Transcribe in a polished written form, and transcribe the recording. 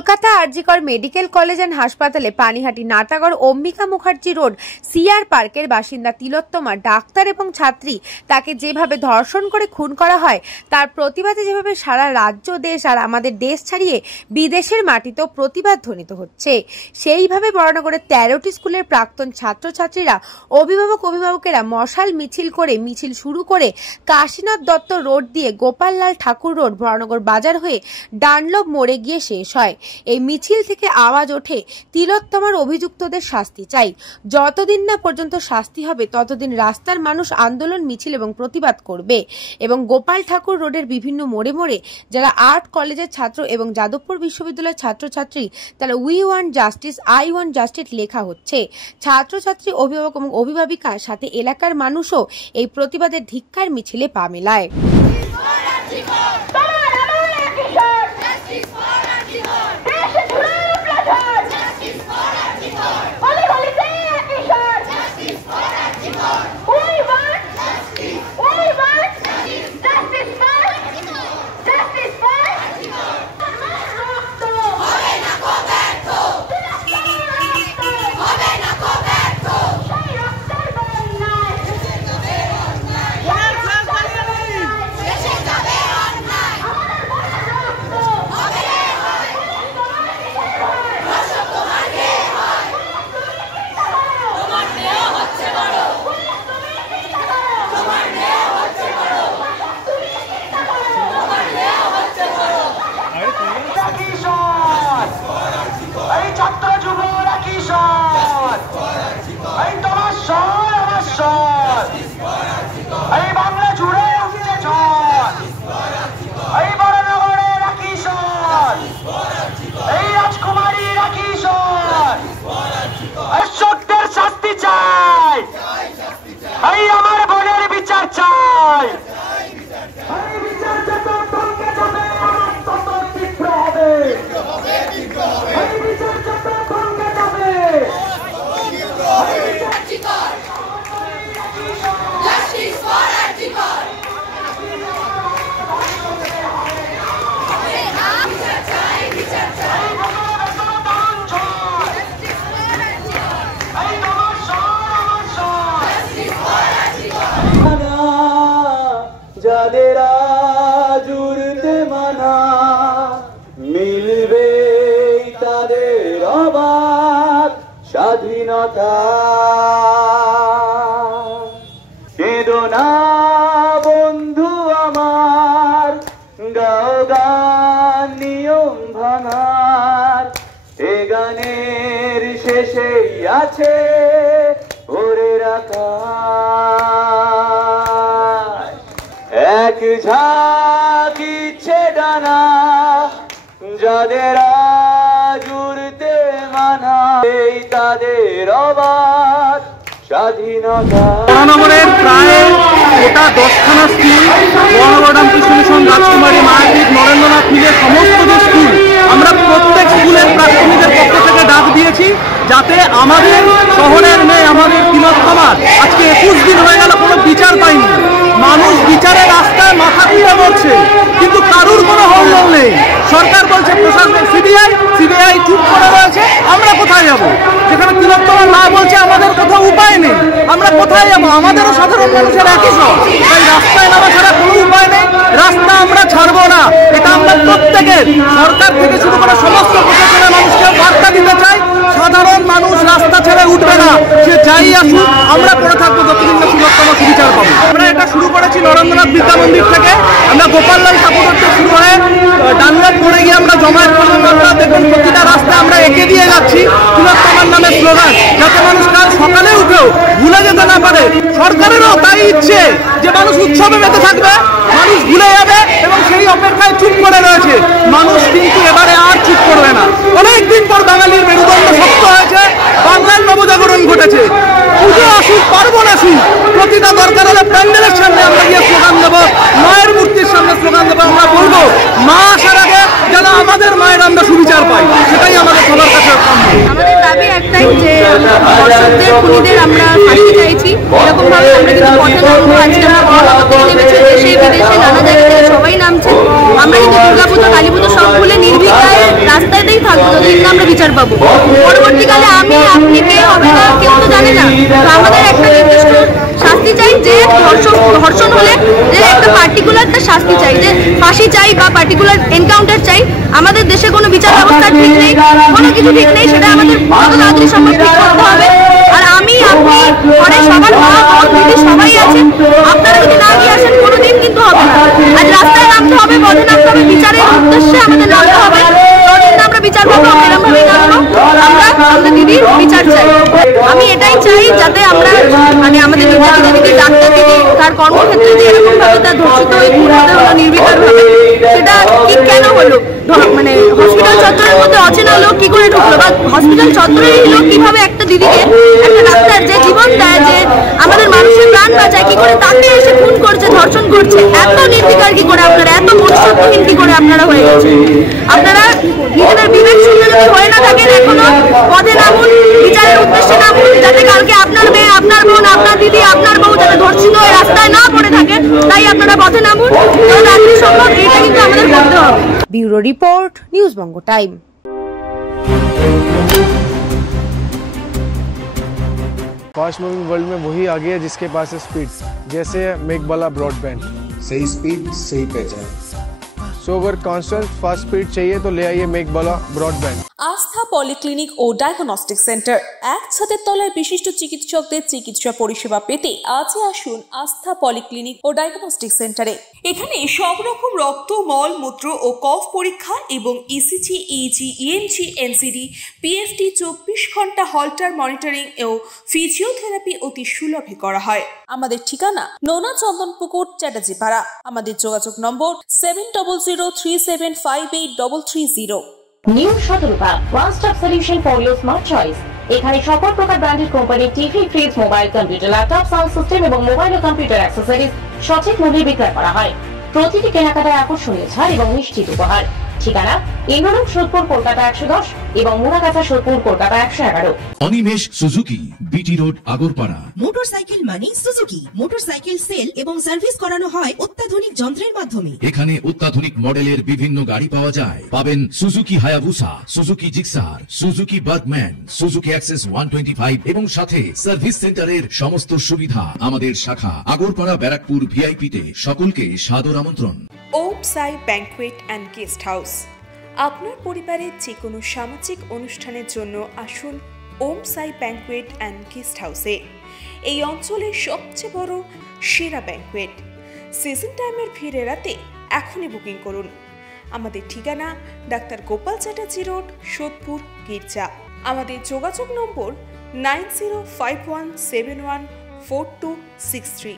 Kolkata RG Kar medical college and হাসপাতালে Panihati Natagarh Ambika Mukherjee road CR পার্কের বাসিন্দা তিলোত্তমা ডাক্তার এবং ছাত্রী তাকে যেভাবে ধর্ষণ করে খুন করা হয় তার প্রতিবাদে যেভাবে সারা রাজ্য দেশ আর আমাদের দেশ ছাড়িয়ে বিদেশের মাটিতেও প্রতিবাদ ধ্বনিত হচ্ছে, সেইভাবে বরানগরে 13টি স্কুলের প্রাক্তন ছাত্রছাত্রীরা অভিভাবকেরা মশাল মিছিল শুরু করে কাশীনাথ দত্ত রোড দিয়ে গোপাললাল ঠাকুর রোড বরানগর বাজার হয়ে ডানলপ মোড়ে গিয়ে শেষ হয়। এই মিছিল থেকে আওয়াজ ওঠে, তিলোত্তমার অভিযুক্তদের শাস্তি চাই। যতদিন না পর্যন্ত শাস্তি হবে ততদিন রাস্তার মানুষ আন্দোলন মিছিল এবং প্রতিবাদ করবে। এবং গোপাল ঠাকুর রোডের বিভিন্ন মোড়ে মোড়ে যারা আর্ট কলেজের ছাত্র এবং যাদবপুর বিশ্ববিদ্যালয়ের ছাত্রছাত্রী তারা we want justice, I want justice লেখা হচ্ছে। ছাত্রছাত্রী, অভিভাবক এবং অভিভাবিকার সাথে এলাকার মানুষও এই প্রতিবাদের ধিক্কার মিছিলে পা মেলায়। শাস্তি চাই, আমার বোনের বিচার চাই। যাদের জুড়তে মানা মিলবে তাদের অবাধ স্বাধীনতা। কেঁদো না বন্ধু আমার, গাও গান নিয়ম ভাঙার, এ গানের শেষেই আছে ভরে রাখা এক ঝাঁক ইচ্ছে ডানা, যাদের জুড়তে মানা তাদের অবাধ স্বাধীনতা। বরানগরের প্রায় গোটা 10খানা স্কুল, বরানগর রামকৃষ্ণ মিশন, রাজকুমারী, মায়াপীঠ, নরেন্দ্রনাথ মিলে সমস্ত যে স্কুল, আমরা প্রত্যেক স্কুলের প্রাক্তনীদের পক্ষ থেকে ডাক দিয়েছি যাতে আমাদের শহরের মেয়ে, আমাদের তিলোত্তমার আজকে 21 দিন হয়ে গেল কোনো বিচার পাইনি। মানুষ বিচারের রাস্তায় মাথা তুলে মরছে, কিন্তু কারুর কোনো হলদল নেই। সরকার বলছে প্রশাসন, সিবিআই চুপ করে রয়েছে। আমরা কোথায় যাব? যেখানে তিলোত্তমার মা বলছে আমাদের কোথাও উপায় নেই, আমরা কোথায় যাবো? আমাদেরও সাধারণ মানুষের একই সব, তাই রাস্তায় নামা ছাড়া কোনো উপায় নেই। রাস্তা আমরা ছাড়বো না, এটা আমরা প্রত্যেকের, সরকার থেকে শুরু করে সমস্ত প্রশাসনের মানুষকে বার্তা দিতে চাই। সাধারণ মানুষ রাস্তা ছেড়ে উঠবে না, সে যাই আসুক, আমরা পড়ে থাকবো যতদিন না তিলোত্তমা সুবিচার পাবো। আমরা এটা শুরু করেছি নরেন্দ্রনাথ বিদ্যা মন্দির থেকে, আমরা গোপাললাল ঠাকুর থেকে শুরু হয়ে ডানলপ মোড়ে গিয়ে আমরা জমায়েত করলাম। আমরা দেখুন প্রতিটা রাস্তায় আমরা এঁকে দিয়ে যাচ্ছি তিলোত্তমার নামে স্লোগান, যাতে মানুষ কাল সকালে উঠেও ভুলে যেতে না পারে। সরকারেরও তাই ইচ্ছে যে মানুষ উৎসবে মেতে থাকবে, মানুষ ভুলে যাবে এবং সেই অপেক্ষায় চুপ করে রয়েছে। মানুষ কিন্তু এবারে আর চুপ করবে না। অনেকদিন পর বাঙালির মেরুদণ্ড শক্ত হয়েছে, বাংলার নবজাগরণ ঘটেছে। পুজো আসুক, পার্বণ আসুক, প্রতিটা দরকার হলে প্যান্ডেলের সামনে আমরা গিয়ে স্লোগান দেবো, মায়ের মূর্তির সামনে স্লোগান দেবো। আমরা বলবো মা আসার আগে যেন আমাদের মায়ের আমরা সুবিচার পাই, সেটাই আমাদের সবার কাছে আমাদের দাবি একটাই যে দর্শকদের খুনিদের আমরা ফাঁসি চাইছি। এরকম ভাবে আমরা কিন্তু পথে নামবো। আজকে আমরা গণপতি নেমেছি, দেশে বিদেশে নানা জায়গা থেকে সবাই নামছে। আমরা কিন্তু দুর্গাপুজো, কালী পুজো সব ভুলে নির্ভীকায় রাস্তাতেই থাকবো যতদিন না আমরা বিচার পাবো। পরবর্তীকালে আমি আপনি কে হবে না কেউ তো জানে না। তো আমাদের একটা নির্দিষ্ট শাস্তি চাই, যে ধর্ষণ হলে যে একটা পার্টিকুলার একটা শাস্তি চাই, যে ফাঁসি চাই বা পার্টিকুলার এনকাউন্টার চাই। আমাদের দেশে কোনো বিচার ব্যবস্থা ঠিক নেই, কোনো কিছু ঠিক নেই, সেটা আমাদের যত তাড়াতাড়ি সম্ভব ঠিক করতে হবে। আর আমি আপনি ঘরে সবার মা বোন দিদি সবাই আছেন, আপনারা যদি না গিয়ে আসেন কোনোদিন কিন্তু হবে না। আজ রাস্তায় নামতে হবে, পথে নামতে হবে, বিচারের উদ্দেশ্যে আমাদের নামতে হবে। যতদিন না আমরা বিচার পাবো আমরা এরকম ভাবেই নামবো। আমরা আমাদের দিদির বিচার চাই। আমি এটাই চাই যাতে আমরা মানে আমাদের নির্যাতিত দিদি, ডাক্তার দিদি তার কর্মক্ষেত্রে যে এরকম ভাবে তার ধর্ষিত হয়ে খুন হতে হলো নির্বিকার ভাবে, সেটা কি কেন হলো? মানে হসপিটাল চত্বরের মধ্যে অচেনা লোক কি করে ঢুকলো, বা হসপিটাল চত্বরের লোক কিভাবে একটা দিদিকে, একটা ডাক্তার যে জীবন দেয়, যে আমাদের মানুষের প্রাণ বাঁচায়, কি করে তাকে এসে খুন করছে, ধর্ষণ করছে? এত নির্বিকার কি করে আপনারা, এত মনুষ্যত্বহীন কি করে আপনারা হয়ে গেছে? আপনারা নিজেদের বিবেক শূন্য যদি হয়ে না থাকেন, এখনো পথে নামুন, বিচারের উদ্দেশ্যে নামুন, যাতে কালকে আপনার মেয়ে, আপনার বোন, আপনার দিদি, আপনার বউ যাতে ধর্ষিত হয়ে রাস্তায় না পড়ে থাকে, তাই আপনারা পথে নামুন। যত তাড়াতাড়ি সম্ভব এইটা কিন্তু আমাদের করতে হবে। ব্যুরো রিপোর্ট, নিউজ বঙ্গ টাইম। फास्ट मूविंग वर्ल्ड में वही आगे है जिसके पास है स्पीड, जैसे मेघबाला ब्रॉडबैंड। सही स्पीड सही पहचान। सो अगर कॉन्स्टेंट फास्ट स्पीड चाहिए तो ले आइए मेघबाला ब्रॉडबैंड। আস্থা পলিক্লিনিক ও ডায়াগনস্টিক সেন্টার, এক ছাদের তলায় বিশিষ্ট চিকিৎসকদের চিকিৎসা পরিষেবা পেতে আজই আসুন আস্থা পলিক্লিনিক ও ডায়াগনস্টিক সেন্টারে। এখানে সব রকম রক্ত, মল, মূত্র ও কফ পরীক্ষা এবং ECG, easy, EMG, NCD, PFT 24 ঘন্টা হল্টার মনিটরিং ও ফিজিওথেরাপি অতি সুলভে করা হয়। আমাদের ঠিকানা নোনা চন্দনপুকুর, চ্যাটার্জিপাড়া। আমাদের যোগাযোগ নম্বর 7003758330। New Shatarupa, one stop solution for your smart choice. এখানে সকল প্রকার ব্র্যান্ডেড কোম্পানির TV, fridge, mobile, computer, laptop, sound system এবং মোবাইল ও কম্পিউটার অ্যাক্সেসরিজ সঠিক মূল্যে বিক্রয় করা হয়। প্রতিটি কেনাকাটায় আকর্ষণীয় ছাড় এবং নিশ্চিত উপহার। ঠিকানা ইন্দ্রলোক, সোদপুর, কলকাতা 110 এবং Muragachha, Sodepur, Kolkata 111। Animesh Suzuki, BT road, Agarpara. Motorcycle মানে সুজুকি। মোটরসাইকেল সেল এবং সার্ভিস করানো হয় অত্যাধুনিক যন্ত্রের মাধ্যমে। এখানে অত্যাধুনিক মডেলের বিভিন্ন গাড়ি পাওয়া যায়। পাবেন Suzuki Hayabusa, Suzuki Gixxer, Suzuki Bergman, Suzuki access 125 এবং সাথে সার্ভিস সেন্টারের সমস্ত সুবিধা। আমাদের শাখা আগরপাড়া, ব্যারাকপুর ভিআইপি তে। সকলকে সাদর আমন্ত্রণ। ওম সাই ব্যাংকুয়েট অ্যান্ড গেস্ট হাউস। আপনার পরিবারের যে কোনো সামাজিক অনুষ্ঠানের জন্য আসুন ওম সাই ব্যাংকুয়েট অ্যান্ড গেস্ট হাউসে। এই অঞ্চলের সবচেয়ে বড় সেরা ব্যাংকুয়েট। সিজন টাইমের ভিড় এড়াতে এখনই বুকিং করুন। আমাদের ঠিকানা ডাক্তার গোপাল চ্যাটার্জি রোড, সোদপুর, গির্জা। আমাদের যোগাযোগ নম্বর 9051714263।